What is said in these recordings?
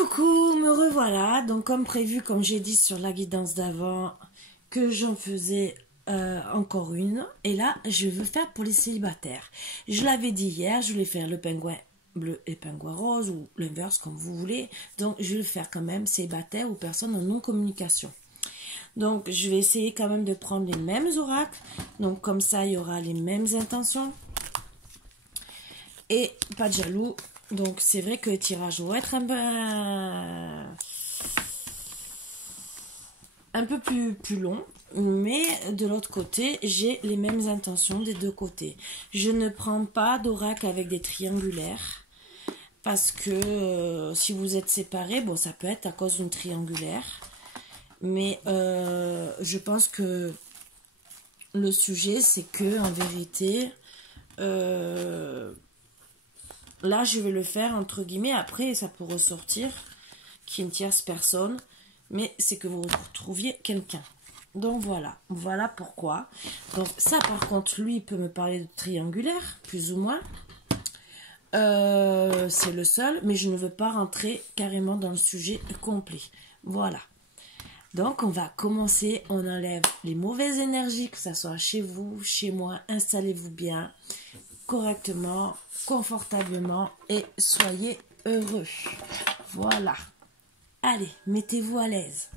Coucou, me revoilà. Donc comme prévu, comme j'ai dit sur la guidance d'avant, que j'en faisais encore une. Et là, je veux faire pour les célibataires. Je l'avais dit hier, je voulais faire le pingouin bleu et pingouin rose, ou l'inverse comme vous voulez. Donc je vais le faire quand même célibataire ou personne en non-communication. Donc je vais essayer quand même de prendre les mêmes oracles. Donc comme ça, il y aura les mêmes intentions. Et pas de jaloux. Donc c'est vrai que le tirage va être un peu plus long, mais de l'autre côté, j'ai les mêmes intentions des deux côtés. Je ne prends pas d'oracle avec des triangulaires, parce que si vous êtes séparés, bon, ça peut être à cause d'une triangulaire, mais je pense que le sujet, c'est que en vérité, là, je vais le faire entre guillemets. Après, ça peut ressortir qui est une tierce personne, mais c'est que vous retrouviez quelqu'un. Donc voilà pourquoi. Donc ça, par contre, lui, il peut me parler de triangulaire, plus ou moins. C'est le seul, mais je ne veux pas rentrer carrément dans le sujet complet. Voilà. Donc, on va commencer. On enlève les mauvaises énergies, que ça soit chez vous, chez moi. Installez-vous bien, correctement, confortablement et soyez heureux. Voilà. Allez, mettez-vous à l'aise.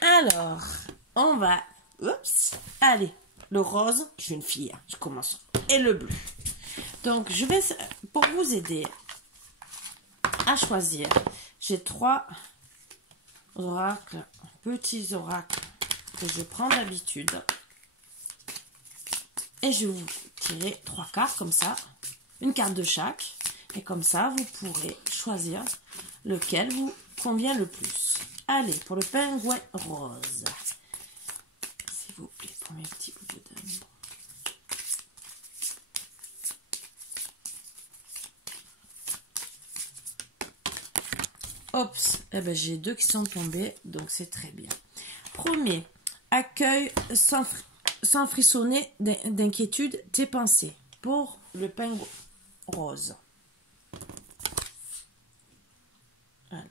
Alors, on va... Oups. Allez, le rose, je suis une fille, hein, je commence. Et le bleu. Donc, je vais, pour vous aider à choisir, j'ai 3 oracles, petits oracles que je prends d'habitude. Et je vais vous tirer 3 cartes comme ça, une carte de chaque. Et comme ça, vous pourrez choisir lequel vous convient le plus. Allez, pour le pingouin rose. S'il vous plaît, pour mes petits bouts d'amour. Oups, eh ben, j'ai 2 qui sont tombés, donc c'est très bien. Premier, accueille sans frissonner d'inquiétude tes pensées. Pour le pingouin rose. Voilà.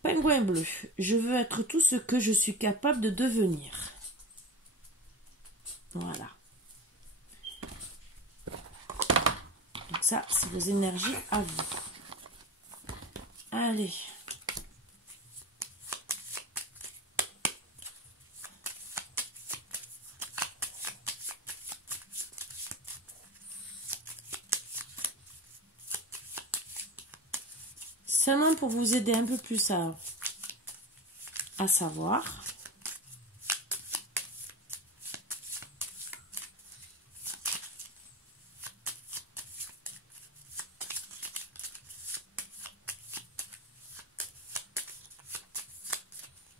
Pingouin bleu, je veux être tout ce que je suis capable de devenir. Voilà. Donc ça, c'est vos énergies à vous. Allez. Seulement pour vous aider un peu plus à savoir.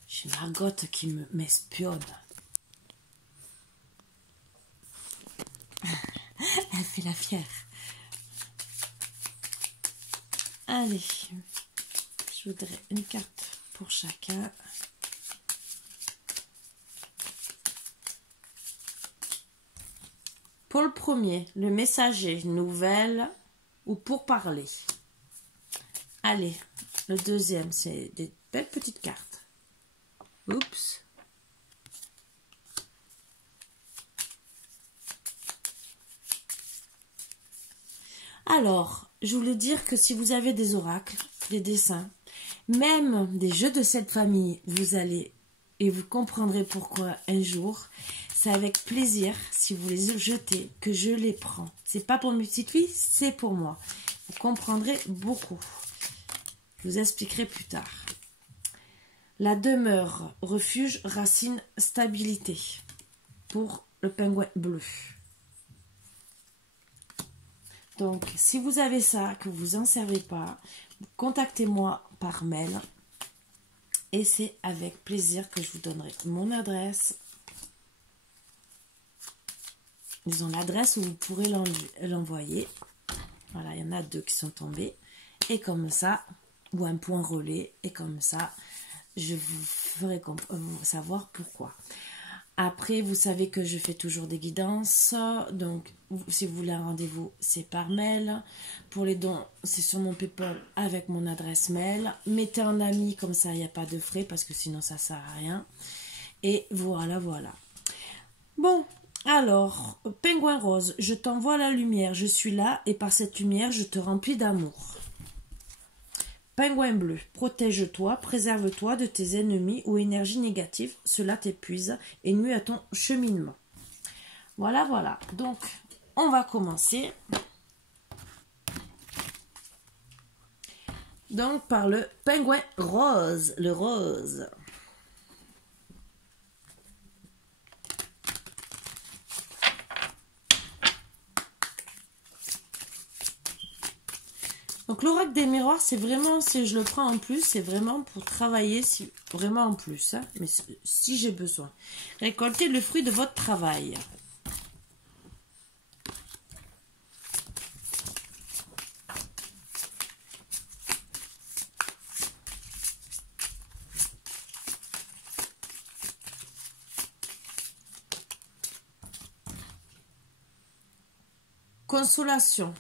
J'ai Margot qui m'espionne. Elle fait la fière. Allez, je voudrais une carte pour chacun. Pour le premier, le messager, nouvelle ou pour parler. Allez, le deuxième, c'est des belles petites cartes. Oups. Alors, je voulais dire que si vous avez des oracles, des dessins, même des jeux de cette famille, vous allez, et vous comprendrez pourquoi un jour, c'est avec plaisir, si vous les jetez, que je les prends. C'est pas pour mes petites filles, c'est pour moi. Vous comprendrez beaucoup. Je vous expliquerai plus tard. La demeure, refuge, racine, stabilité. Pour le pingouin bleu. Donc, si vous avez ça, que vous n'en servez pas, contactez-moi par mail. Et c'est avec plaisir que je vous donnerai mon adresse. Disons l'adresse où vous pourrez l'envoyer. Voilà, il y en a 2 qui sont tombés. Et comme ça, ou un point relais, et comme ça, je vous ferai savoir pourquoi. Après, vous savez que je fais toujours des guidances. Donc, si vous voulez un rendez-vous, c'est par mail. Pour les dons, c'est sur mon PayPal avec mon adresse mail. Mettez un ami, comme ça, il n'y a pas de frais, parce que sinon, ça ne sert à rien. Et voilà, voilà. Bon, alors, pingouin rose, je t'envoie la lumière. Je suis là, et par cette lumière, je te remplis d'amour. Pingouin bleu, protège-toi, préserve-toi de tes ennemis ou énergies négatives, cela t'épuise et nuit à ton cheminement. Voilà, voilà. Donc, on va commencer. Donc, par le pingouin rose, le rose. Donc l'oracle des miroirs, c'est vraiment, si je le prends en plus, c'est vraiment pour travailler, vraiment en plus, hein, mais si j'ai besoin. Récoltez le fruit de votre travail. Consolation.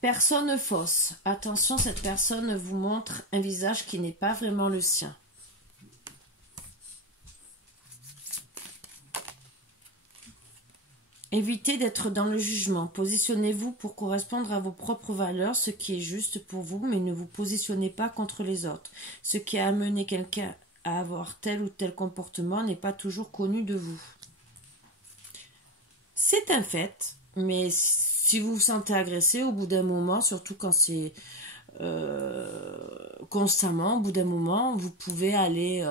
Personne fausse. Attention, cette personne vous montre un visage qui n'est pas vraiment le sien. Évitez d'être dans le jugement. Positionnez-vous pour correspondre à vos propres valeurs, ce qui est juste pour vous, mais ne vous positionnez pas contre les autres. Ce qui a amené quelqu'un à avoir tel ou tel comportement n'est pas toujours connu de vous. C'est un fait, mais si vous vous sentez agressé au bout d'un moment, surtout quand c'est constamment, au bout d'un moment, vous pouvez aller,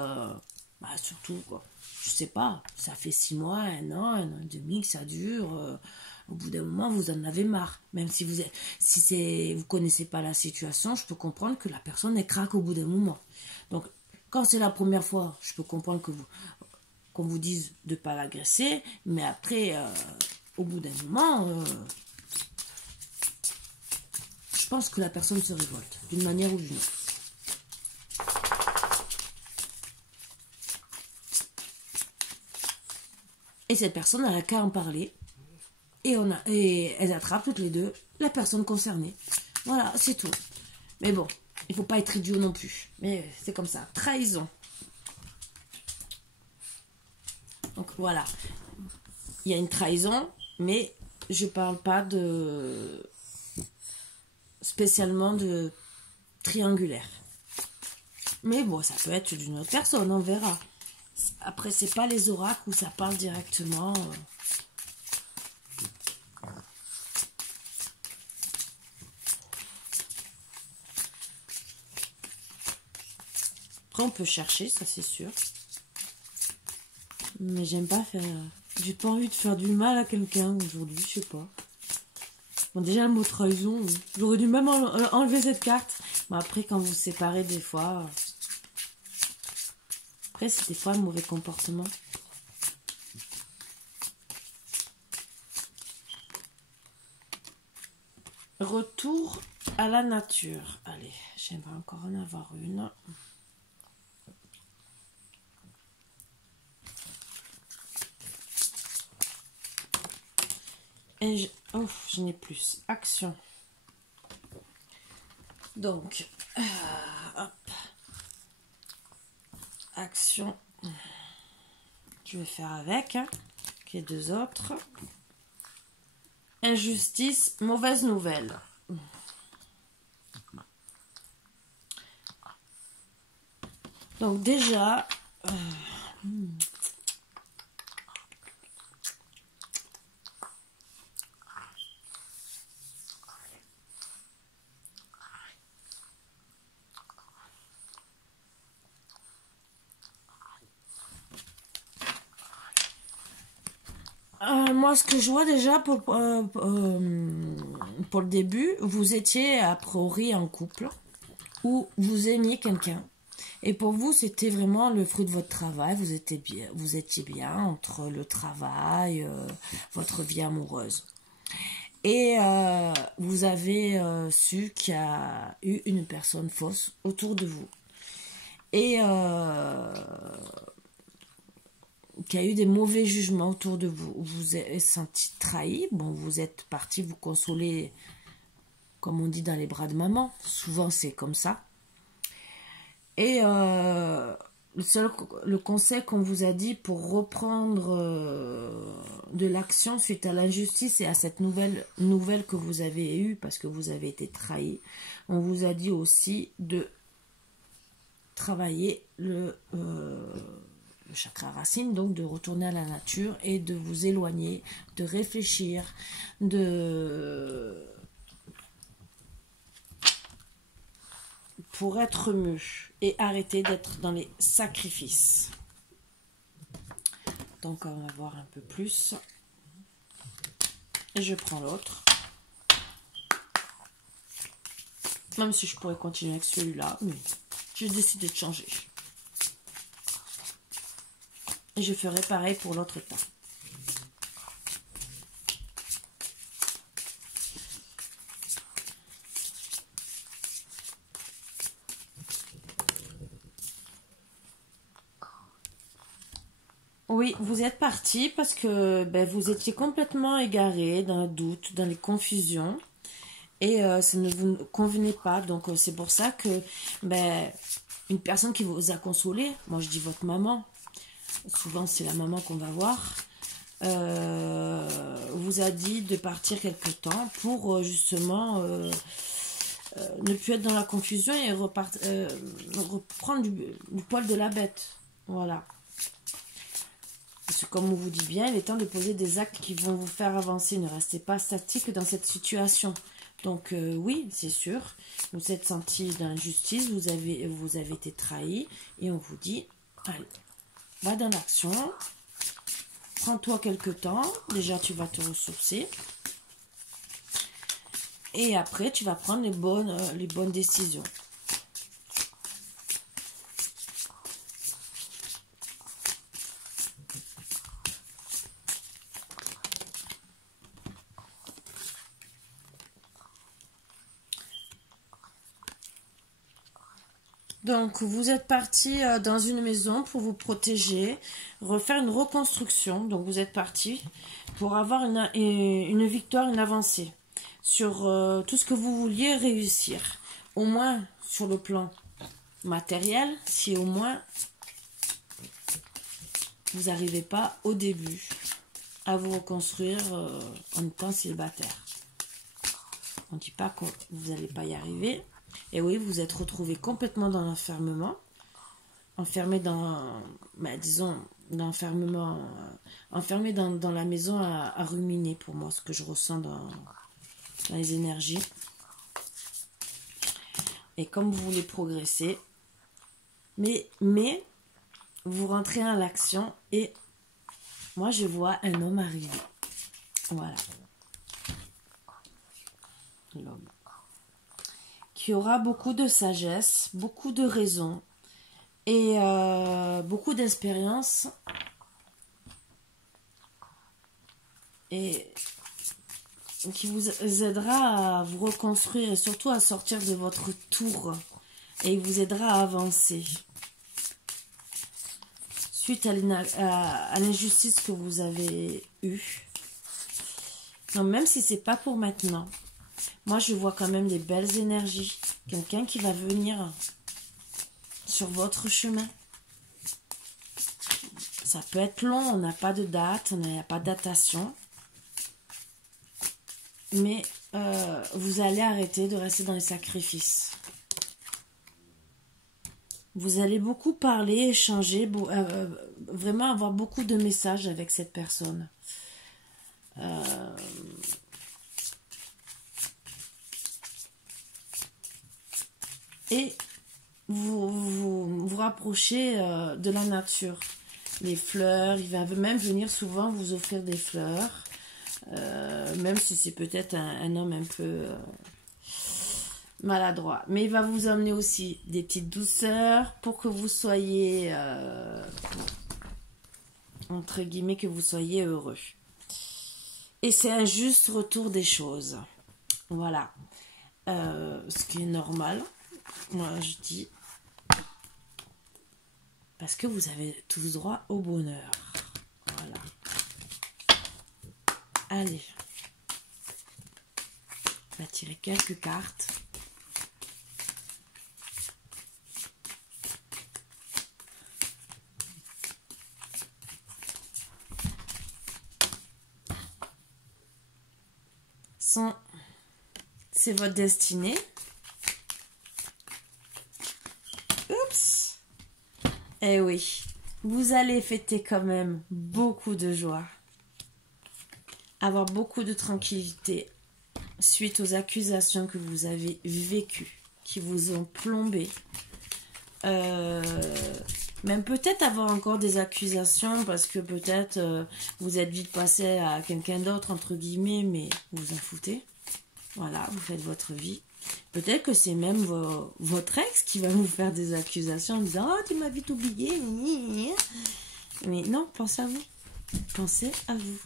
surtout, quoi, je sais pas, ça fait 6 mois, un an et demi que ça dure, au bout d'un moment, vous en avez marre. Même si vous connaissez pas la situation, je peux comprendre que la personne, elle craque au bout d'un moment. Donc, quand c'est la première fois, je peux comprendre qu'on vous dise de ne pas l'agresser, mais après, au bout d'un moment, je pense que la personne se révolte, d'une manière ou d'une autre. Et cette personne, elle n'a qu'à en parler, et elles attrapent toutes les deux la personne concernée. Voilà, c'est tout. Mais bon, il ne faut pas être idiot non plus. Mais c'est comme ça. Trahison. Donc voilà. Il y a une trahison, mais je parle pas spécialement de triangulaire. Mais bon, ça peut être d'une autre personne, on verra. Après, c'est pas les oracles où ça parle directement. Après, on peut chercher, ça c'est sûr. Mais j'aime pas faire... J'ai pas envie de faire du mal à quelqu'un aujourd'hui, je sais pas. Bon, déjà, le mot trahison, j'aurais dû même enlever cette carte. Mais après, quand vous vous séparez, des fois... Après, c'est des fois un mauvais comportement. Retour à la nature. Allez, j'aimerais encore en avoir une. Et je n'ai plus. Action. Donc, hop. Action. Je vais faire avec. Les 2 autres. Injustice, mauvaise nouvelle. Donc déjà... Moi, ce que je vois déjà pour le début, vous étiez a priori en couple ou vous aimiez quelqu'un. Et pour vous, c'était vraiment le fruit de votre travail. Vous étiez bien entre le travail, votre vie amoureuse. Et vous avez su qu'il y a eu une personne fausse autour de vous. Et qu'il y a eu des mauvais jugements autour de vous. Vous vous êtes senti trahi. Bon, vous êtes parti vous consoler, comme on dit, dans les bras de maman. Souvent, c'est comme ça. Et le conseil qu'on vous a dit pour reprendre de l'action suite à l'injustice et à cette nouvelle que vous avez eue parce que vous avez été trahi, on vous a dit aussi de travailler le chakra racine, donc de retourner à la nature et de vous éloigner, de réfléchir, pour être mieux et arrêter d'être dans les sacrifices. Donc on va voir un peu plus. Et je prends l'autre. Même si je pourrais continuer avec celui-là, mais j'ai décidé de changer. Et je ferai pareil pour l'autre tas. Oui, vous êtes parti parce que vous étiez complètement égaré dans le doute, dans les confusions. Et ça ne vous convenait pas. Donc c'est pour ça que une personne qui vous a consolé, moi je dis votre maman, souvent c'est la maman qu'on va voir, vous a dit de partir quelque temps pour justement ne plus être dans la confusion et reprendre du poil de la bête. Voilà. Parce que comme on vous dit bien, il est temps de poser des actes qui vont vous faire avancer. Ne restez pas statique dans cette situation. Donc oui, c'est sûr, vous êtes senti d'injustice, vous avez été trahi et on vous dit, allez, va dans l'action, prends-toi quelques temps, déjà tu vas te ressourcer et après tu vas prendre les bonnes décisions. Donc, vous êtes parti dans une maison pour vous protéger, refaire une reconstruction. Donc, vous êtes parti pour avoir une victoire, une avancée sur tout ce que vous vouliez réussir. Au moins sur le plan matériel, si au moins vous n'arrivez pas au début à vous reconstruire en étant célibataire. On ne dit pas que vous n'allez pas y arriver. Et oui, vous êtes retrouvé complètement dans l'enfermement, enfermé enfermé dans la maison à ruminer pour moi, ce que je ressens dans les énergies. Et comme vous voulez progresser, mais vous rentrez à l'action et moi je vois un homme arriver. Voilà. L'homme. Qui aura beaucoup de sagesse, beaucoup de raison et beaucoup d'expérience et qui vous aidera à vous reconstruire et surtout à sortir de votre tour et il vous aidera à avancer suite à l'injustice que vous avez eue. Donc même si c'est pas pour maintenant, moi, je vois quand même des belles énergies. Quelqu'un qui va venir sur votre chemin. Ça peut être long, on n'a pas de date, on n'a pas de datation. Mais vous allez arrêter de rester dans les sacrifices. Vous allez beaucoup parler, échanger, vraiment avoir beaucoup de messages avec cette personne. Et vous rapprochez de la nature. les fleurs. Il va même venir souvent vous offrir des fleurs. Même si c'est peut-être un homme un peu maladroit. Mais il va vous emmener aussi des petites douceurs pour que vous soyez, entre guillemets, que vous soyez heureux. Et c'est un juste retour des choses. Voilà. Ce qui est normal. Moi, je dis. Parce que vous avez tous droit au bonheur. Voilà. Allez. On va tirer quelques cartes. C'est votre destinée. Oups. Eh oui, vous allez fêter quand même beaucoup de joie. Avoir beaucoup de tranquillité suite aux accusations que vous avez vécues, qui vous ont plombé. Même peut-être avoir encore des accusations parce que peut-être vous êtes vite passé à quelqu'un d'autre, entre guillemets, mais vous en foutez. Voilà, vous faites votre vie. Peut-être que c'est même votre ex qui va vous faire des accusations en disant « Oh, tu m'as vite oublié. » Mais non, pensez à vous. Pensez à vous.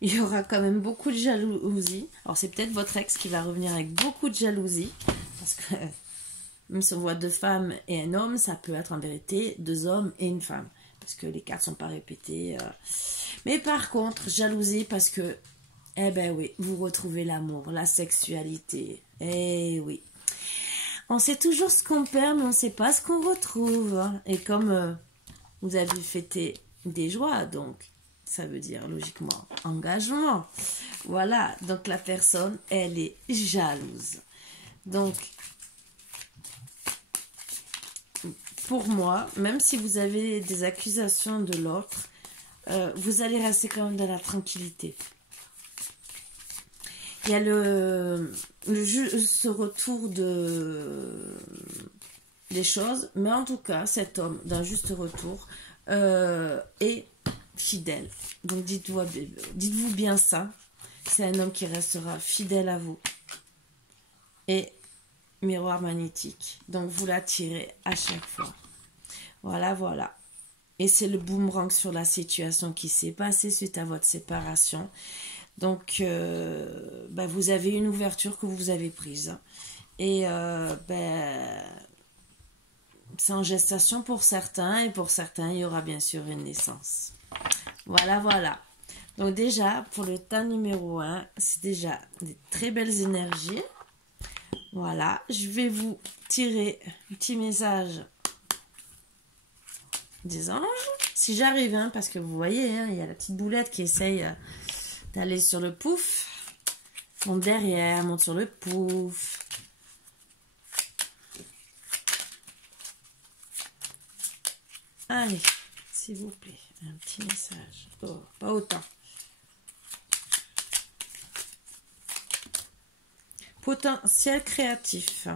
Il y aura quand même beaucoup de jalousie. Alors, c'est peut-être votre ex qui va revenir avec beaucoup de jalousie. Parce que même si on voit 2 femmes et un homme, ça peut être en vérité 2 hommes et une femme. Parce que les cartes ne sont pas répétées. Mais par contre, jalousie parce que, eh ben oui, vous retrouvez l'amour, la sexualité. Eh oui. On sait toujours ce qu'on perd, mais on ne sait pas ce qu'on retrouve. Et comme vous avez fêté des joies, donc, ça veut dire logiquement engagement. Voilà, donc la personne, elle est jalouse. Donc, pour moi, même si vous avez des accusations de l'autre, vous allez rester quand même dans la tranquillité. Il y a ce retour des choses, mais en tout cas, cet homme d'un juste retour est fidèle. Donc dites-vous bien ça. C'est un homme qui restera fidèle à vous. Et miroir magnétique. Donc vous l'attirez à chaque fois. Voilà, voilà. Et c'est le boomerang sur la situation qui s'est passée suite à votre séparation. Donc, vous avez une ouverture que vous avez prise. Et c'est en gestation pour certains. Et pour certains, il y aura bien sûr une naissance. Voilà, voilà. Donc déjà, pour le tas numéro 1, c'est déjà des très belles énergies. Voilà. Je vais vous tirer un petit message des anges. Si j'arrive, hein, parce que vous voyez, hein, il y a la petite boulette qui essaye d'aller sur le pouf. Monte derrière, monte sur le pouf. Allez, s'il vous plaît, un petit message. Oh, pas autant. Potentiel créatif.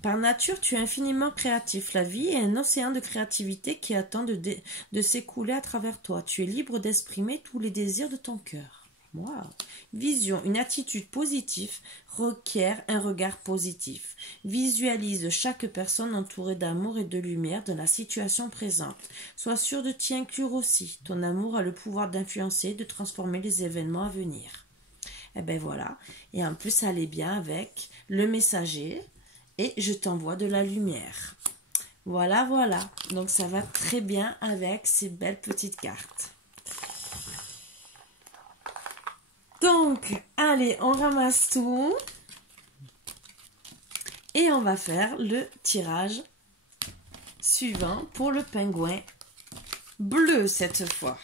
Par nature, tu es infiniment créatif. La vie est un océan de créativité qui attend de s'écouler à travers toi. Tu es libre d'exprimer tous les désirs de ton cœur. Wow. Vision, une attitude positive requiert un regard positif. Visualise chaque personne entourée d'amour et de lumière dans la situation présente. Sois sûr de t'y inclure aussi. Ton amour a le pouvoir d'influencer, de transformer les événements à venir. Et ben voilà. Et en plus, ça allait bien avec le messager. Et je t'envoie de la lumière. Voilà, voilà. Donc, ça va très bien avec ces belles petites cartes. Donc, allez, on ramasse tout. Et on va faire le tirage suivant pour le pingouin bleu cette fois.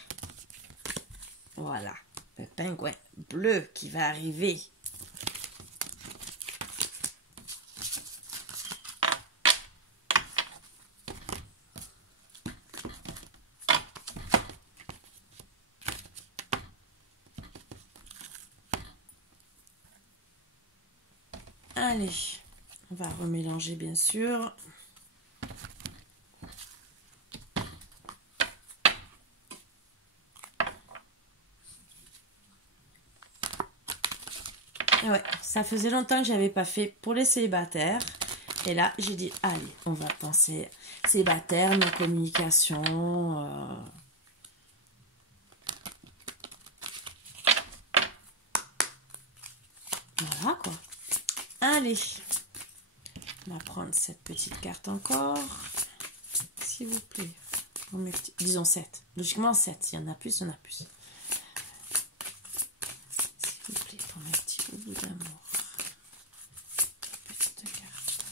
Voilà, le pingouin bleu qui va arriver. Allez, On va remélanger bien sûr. Ouais, ça faisait longtemps que j'avais pas fait pour les célibataires. Et là, j'ai dit, allez, on va penser célibataire, nos communications. Voilà quoi. Allez, on va prendre cette petite carte encore. S'il vous plaît. Disons 7. Logiquement 7. S'il y en a plus, il y en a plus. S'il vous plaît, pour mes petits bouts d'amour. Petite carte.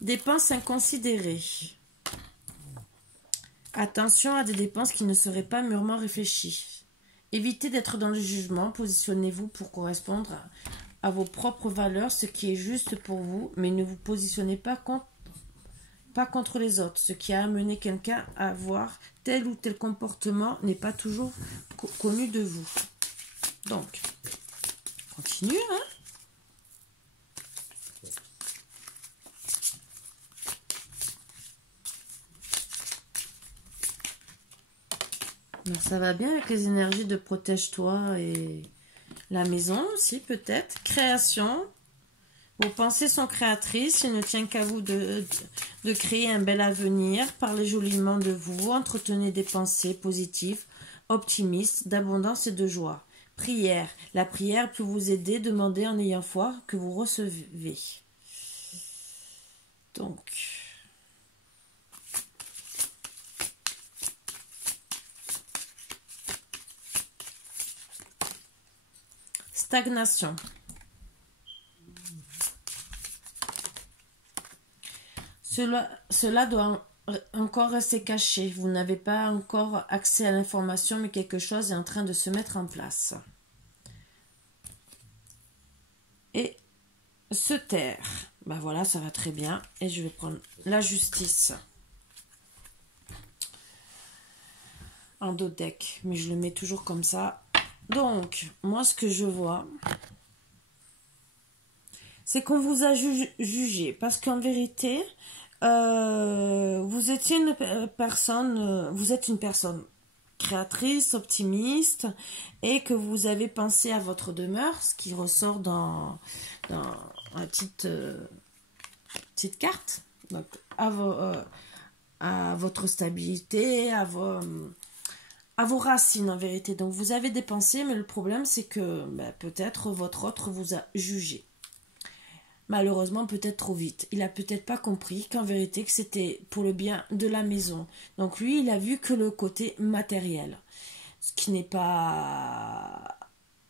Dépenses inconsidérées. Attention à des dépenses qui ne seraient pas mûrement réfléchies. Évitez d'être dans le jugement. Positionnez-vous pour correspondre à vos propres valeurs, ce qui est juste pour vous, mais ne vous positionnez pas contre les autres. Ce qui a amené quelqu'un à avoir tel ou tel comportement n'est pas toujours connu de vous. Donc, continue, hein. Alors, ça va bien avec les énergies de protège-toi et la maison aussi peut-être. Création. Vos pensées sont créatrices. Il ne tient qu'à vous de créer un bel avenir. Parlez joliment de vous. Entretenez des pensées positives, optimistes, d'abondance et de joie. Prière. La prière peut vous aider. Demandez en ayant foi que vous recevez. Donc... Stagnation. Cela doit encore rester caché. Vous n'avez pas encore accès à l'information, mais quelque chose est en train de se mettre en place. Et se taire. Ben voilà, ça va très bien. Et je vais prendre la justice. En dos deck. Mais je le mets toujours comme ça. Donc, moi, ce que je vois, c'est qu'on vous a jugé. Parce qu'en vérité, vous étiez une personne, vous êtes une personne créatrice, optimiste, et que vous avez pensé à votre demeure, ce qui ressort dans la petite carte. Donc, à votre stabilité, à vos racines en vérité. Donc vous avez des pensées, mais le problème c'est que peut-être votre autre vous a jugé. Malheureusement peut-être trop vite. Il a peut-être pas compris qu'en vérité que c'était pour le bien de la maison. Donc lui il a vu que le côté matériel. Ce qui n'est pas...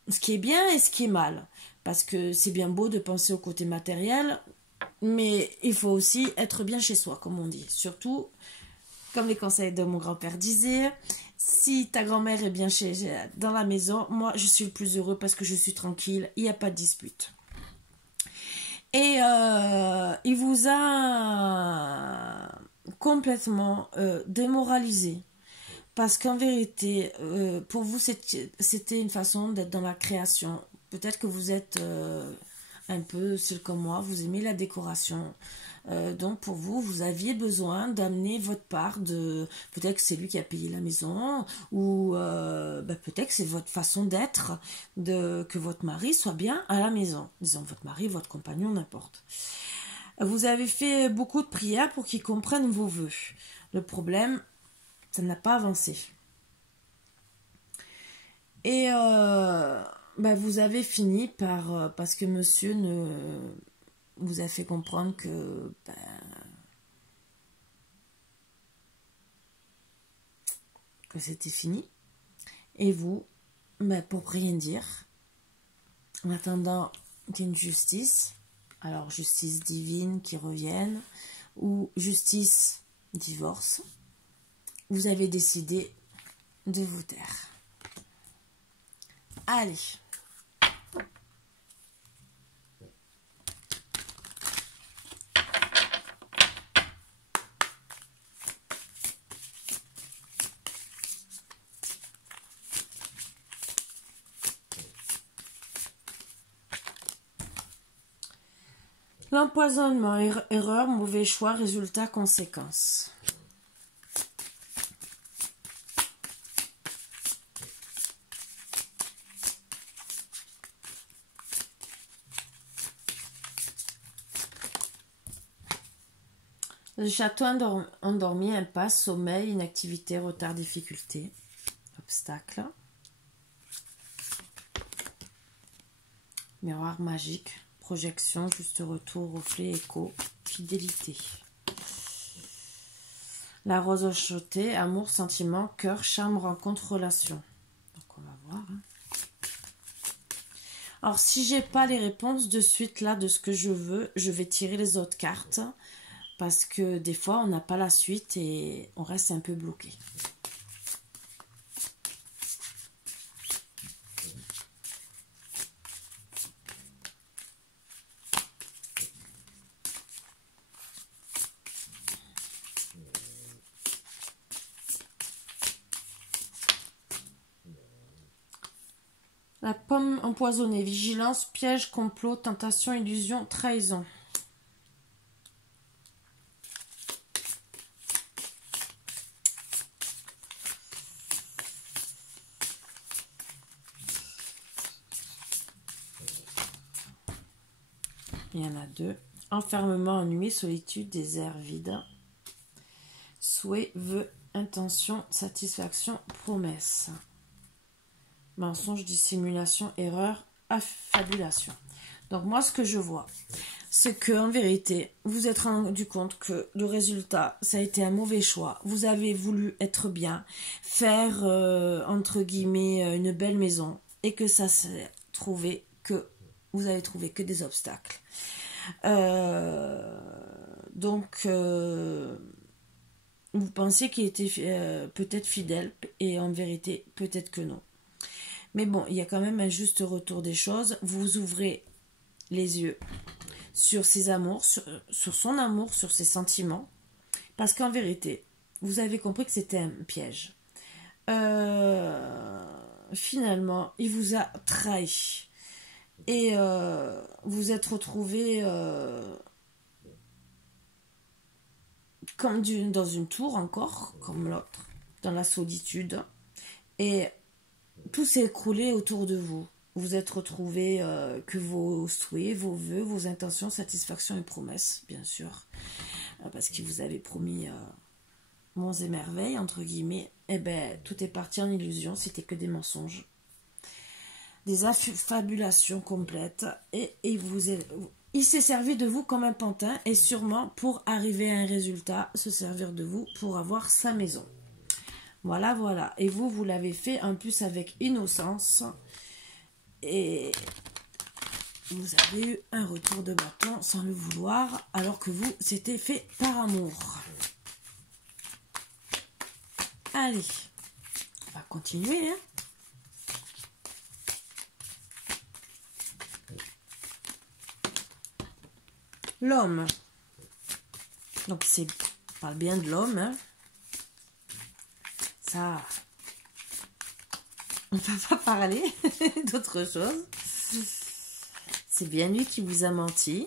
Ce qui est bien et ce qui est mal. Parce que c'est bien beau de penser au côté matériel, mais il faut aussi être bien chez soi, comme on dit. Surtout, comme les conseils de mon grand-père disaient, si ta grand-mère est bien dans la maison, moi je suis le plus heureux parce que je suis tranquille, il n'y a pas de dispute. Et il vous a complètement démoralisé. Parce qu'en vérité, pour vous, c'était une façon d'être dans la création. Peut-être que vous êtes un peu seul comme moi, vous aimez la décoration. Donc pour vous, vous aviez besoin d'amener votre part de... Peut-être que c'est lui qui a payé la maison, ou peut-être que c'est votre façon d'être, que votre mari soit bien à la maison. Disons votre mari, votre compagnon, n'importe. Vous avez fait beaucoup de prières pour qu'il comprenne vos vœux. Le problème, ça n'a pas avancé. Et vous avez fini parce que monsieur vous a fait comprendre que c'était fini. Et vous, pour rien dire, en attendant qu'il y ait une justice, alors justice divine qui revienne, ou justice divorce, vous avez décidé de vous taire. Allez. L'empoisonnement, erreur, mauvais choix, résultat, conséquence. Le château endormi, impasse, sommeil, inactivité, retard, difficulté, obstacle. Miroir magique, projection, juste retour, reflet, écho, fidélité. La rose enchantée, amour, sentiment, cœur, charme, rencontre, relation. Donc on va voir. Alors si j'ai pas les réponses de suite là de ce que je veux, je vais tirer les autres cartes. Parce que des fois, on n'a pas la suite et on reste un peu bloqué. La pomme empoisonnée, vigilance, piège, complot, tentation, illusion, trahison. Il y en a deux. Enfermement, ennui, solitude, désert, vide. Souhait, vœu, intention, satisfaction, promesse. Mensonge, dissimulation, erreur, affabulation. Donc moi, ce que je vois, c'est que en vérité, vous vous êtes rendu compte que le résultat, ça a été un mauvais choix. Vous avez voulu être bien, faire, entre guillemets, une belle maison, et que ça s'est trouvé que vous avez trouvé que des obstacles. Donc, vous pensez qu'il était peut-être fidèle, et en vérité, peut-être que non. Mais bon, il y a quand même un juste retour des choses. Vous ouvrez les yeux sur ses amours, sur son amour, sur ses sentiments. Parce qu'en vérité, vous avez compris que c'était un piège. Finalement, il vous a trahi. Et vous êtes retrouvé comme dans une tour encore, comme l'autre, dans la solitude. Et tout s'est écroulé autour de vous. Vous êtes retrouvé que vos souhaits, vos vœux, vos intentions, satisfactions et promesses, bien sûr. Parce qu'il vous avait promis monts et merveilles, entre guillemets. Eh ben, tout est parti en illusion, c'était que des mensonges. Des affabulations complètes. Et il s'est servi de vous comme un pantin, et sûrement pour arriver à un résultat, se servir de vous pour avoir sa maison. Voilà, voilà. Et vous l'avez fait en plus avec innocence. Et vous avez eu un retour de bâton sans le vouloir, alors que vous, c'était fait par amour. Allez, on va continuer. Hein. L'homme. Donc, on parle bien de l'homme. Hein. Ça, on ne va pas parler d'autre chose. C'est bien lui qui vous a menti.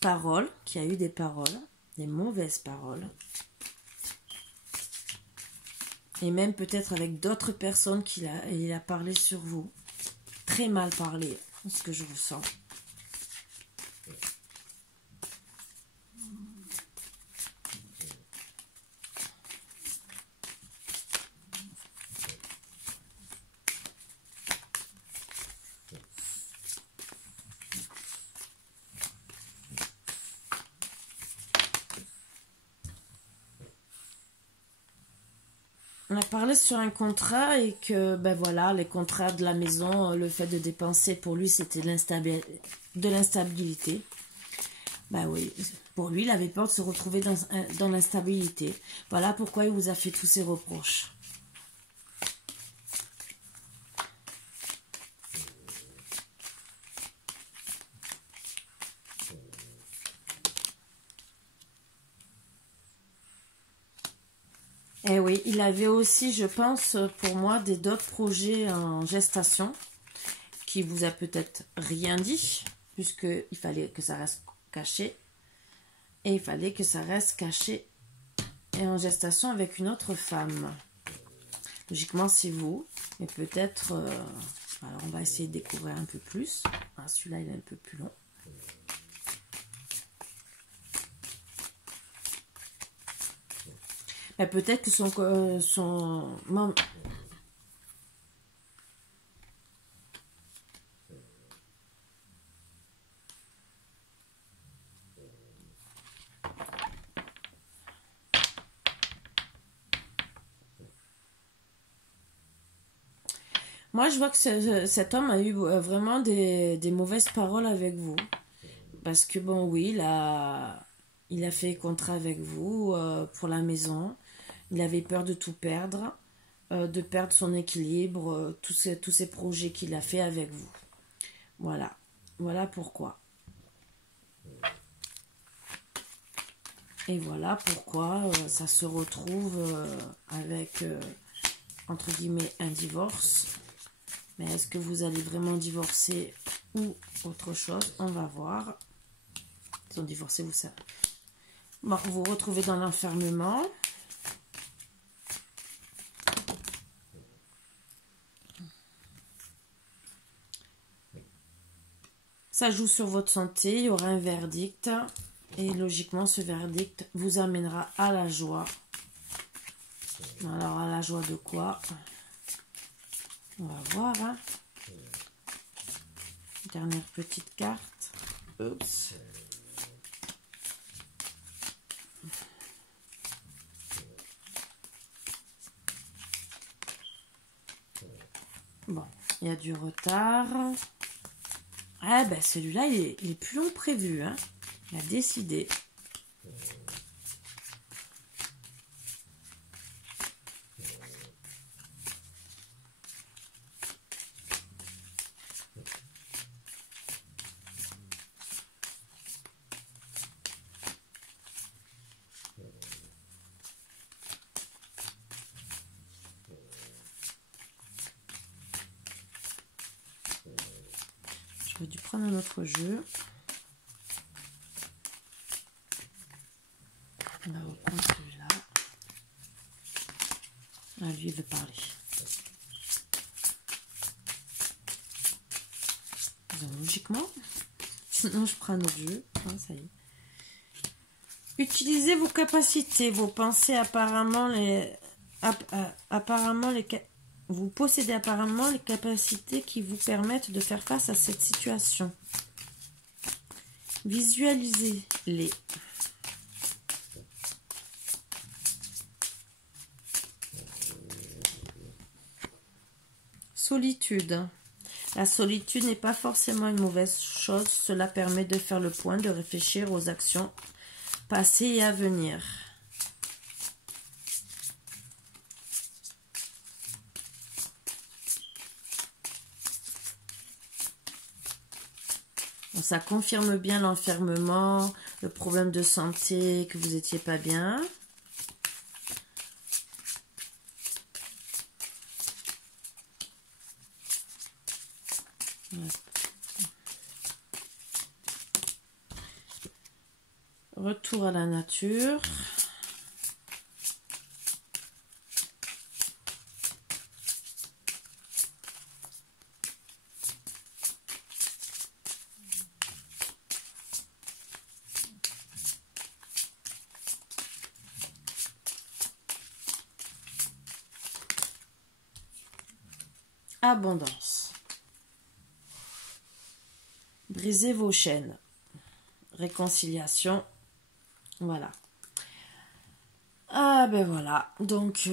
Parole, qui a eu des paroles, des mauvaises paroles. Et même peut-être avec d'autres personnes il a parlé sur vous. Très mal parlé, ce que je ressens. On a parlé sur un contrat et que, ben voilà, les contrats de la maison, le fait de dépenser, pour lui, c'était de l'instabilité. Ben oui, pour lui, il avait peur de se retrouver dans l'instabilité. Voilà pourquoi il vous a fait tous ces reproches. Et oui, il avait aussi, je pense, pour moi, d'autres projets en gestation qui vous a peut-être rien dit, puisqu'il fallait que ça reste caché. Et il fallait que ça reste caché et en gestation avec une autre femme. Logiquement, c'est vous. Et peut-être... alors, on va essayer de découvrir un peu plus. Ah, celui-là, il est un peu plus long. Mais peut-être que son membre... Moi, je vois que cet homme a eu vraiment des mauvaises paroles avec vous. Parce que, bon, oui, il a fait contrat avec vous pour la maison. Il avait peur de tout perdre, de perdre son équilibre, tous ces projets qu'il a fait avec vous. Voilà. Voilà pourquoi. Et voilà pourquoi ça se retrouve avec, entre guillemets, un divorce. Mais est-ce que vous allez vraiment divorcer ou autre chose? On va voir. Ils ont divorcé, vous savez. Bon, vous vous retrouvez dans l'enfermement. Ça joue sur votre santé. Il y aura un verdict. Et logiquement, ce verdict vous amènera à la joie. Alors, à la joie de quoi? On va voir. Hein. Dernière petite carte. Oups. Bon, il y a du retard. Ah ben celui-là, il est plus long que prévu. Hein. Il a décidé. J'aurais dû prendre un autre jeu. On va reprendre celui-là. Ah, lui, il veut parler. Donc, logiquement, sinon je prends un autre jeu. Ah, ça y est. Utilisez vos capacités, vos pensées. Vous possédez apparemment les capacités qui vous permettent de faire face à cette situation. Visualisez-les. Solitude. La solitude n'est pas forcément une mauvaise chose. Cela permet de faire le point, de réfléchir aux actions passées et à venir. Ça confirme bien l'enfermement, le problème de santé, que vous n'étiez pas bien. Retour à la nature. Abondance. Brisez vos chaînes. Réconciliation. Voilà. Ah ben voilà. Donc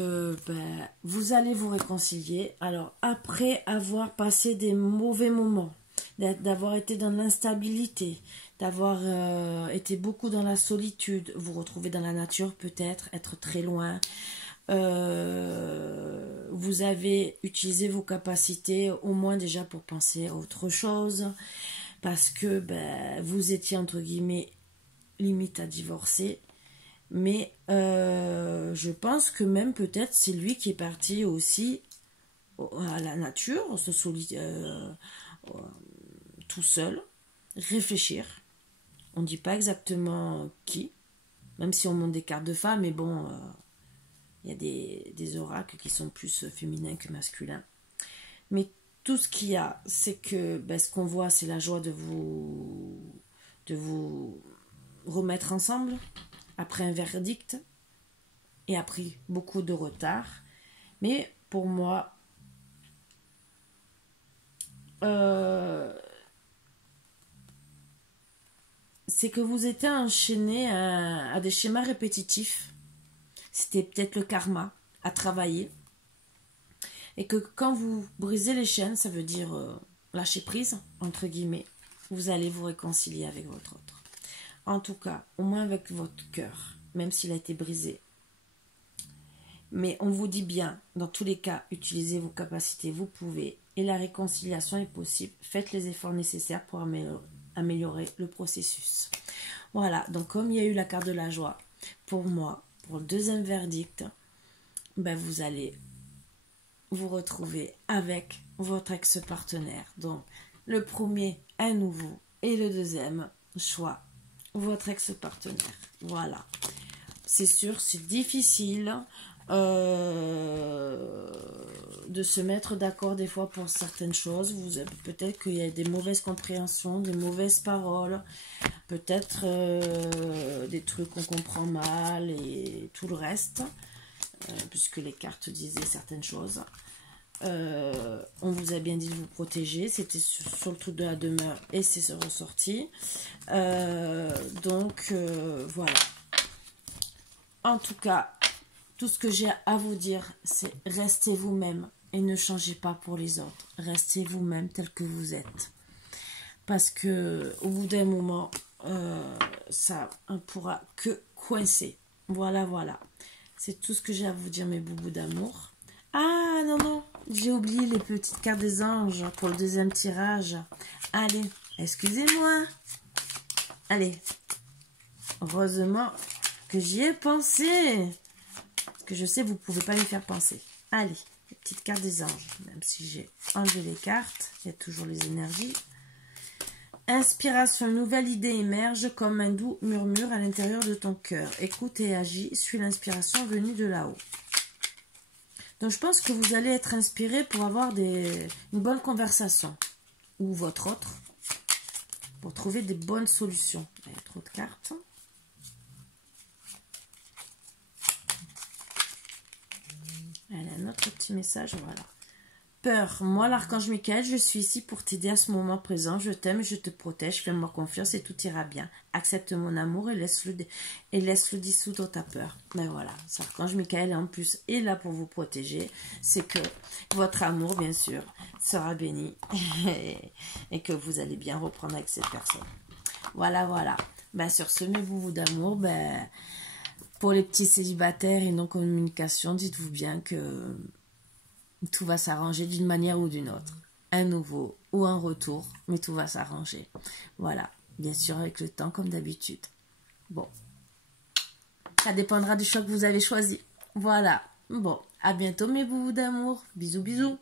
vous allez vous réconcilier. Alors après avoir passé des mauvais moments, d'avoir été dans l'instabilité, d'avoir été beaucoup dans la solitude, vous retrouver dans la nature peut-être, être très loin. Vous avez utilisé vos capacités au moins déjà pour penser à autre chose parce que vous étiez entre guillemets limite à divorcer, mais je pense que même peut-être c'est lui qui est parti aussi à la nature, tout seul, réfléchir On ne dit pas exactement qui, même si on monte des cartes de femmes, mais bon, il y a des oracles qui sont plus féminins que masculins. Mais tout ce qu'il y a, c'est que ce qu'on voit, c'est la joie de vous remettre ensemble après un verdict et après beaucoup de retard. Mais pour moi, c'est que vous étiez enchaîné à des schémas répétitifs. C'était peut-être le karma à travailler. Et que quand vous brisez les chaînes, ça veut dire lâcher prise, entre guillemets, vous allez vous réconcilier avec votre autre. En tout cas, au moins avec votre cœur, même s'il a été brisé. Mais on vous dit bien, dans tous les cas, utilisez vos capacités, vous pouvez. Et la réconciliation est possible. Faites les efforts nécessaires pour améliorer le processus. Voilà, donc comme il y a eu la carte de la joie, pour moi, pour le deuxième verdict, vous allez vous retrouver avec votre ex-partenaire. Donc, le premier, un nouveau. Et le deuxième choix, votre ex-partenaire. Voilà. C'est sûr, c'est difficile de se mettre d'accord des fois pour certaines choses. Peut-être qu'il y a des mauvaises compréhensions, des mauvaises paroles, peut-être des trucs qu'on comprend mal et tout le reste, puisque les cartes disaient certaines choses. On vous a bien dit de vous protéger, c'était sur le truc de la demeure et c'est ressorti. Donc voilà. En tout cas, tout ce que j'ai à vous dire, c'est restez vous-même et ne changez pas pour les autres. Restez vous-même tel que vous êtes. Parce que au bout d'un moment, ça ne pourra que coincer. Voilà, voilà. C'est tout ce que j'ai à vous dire, mes boubous d'amour. Ah, non, j'ai oublié les petites cartes des anges pour le deuxième tirage. Allez, excusez-moi. Allez. Heureusement que j'y ai pensé. Parce que je sais, vous ne pouvez pas les faire penser. Allez, les petites cartes des anges. Même si j'ai enlevé les cartes, il y a toujours les énergies. Inspiration, une nouvelle idée émerge comme un doux murmure à l'intérieur de ton cœur. Écoute et agis, suis l'inspiration venue de là-haut. Donc je pense que vous allez être inspiré pour avoir une bonne conversation. Ou votre autre. Pour trouver des bonnes solutions. Il y a trop de cartes. Allez, un autre petit message, voilà. Peur. Moi, l'archange Michael, je suis ici pour t'aider à ce moment présent. Je t'aime, je te protège, fais-moi confiance et tout ira bien. Accepte mon amour et laisse-le dissoudre ta peur. Mais voilà, l'archange Michael en plus est là pour vous protéger. C'est que votre amour, bien sûr, sera béni et que vous allez bien reprendre avec cette personne. Voilà, voilà. Sur ce, mes boubous d'amour, pour les petits célibataires et non-communication, dites-vous bien que tout va s'arranger d'une manière ou d'une autre. Un nouveau ou un retour, mais tout va s'arranger. Voilà, bien sûr avec le temps comme d'habitude. Bon, ça dépendra du choix que vous avez choisi. Voilà, bon, à bientôt mes boubous d'amour. Bisous, bisous.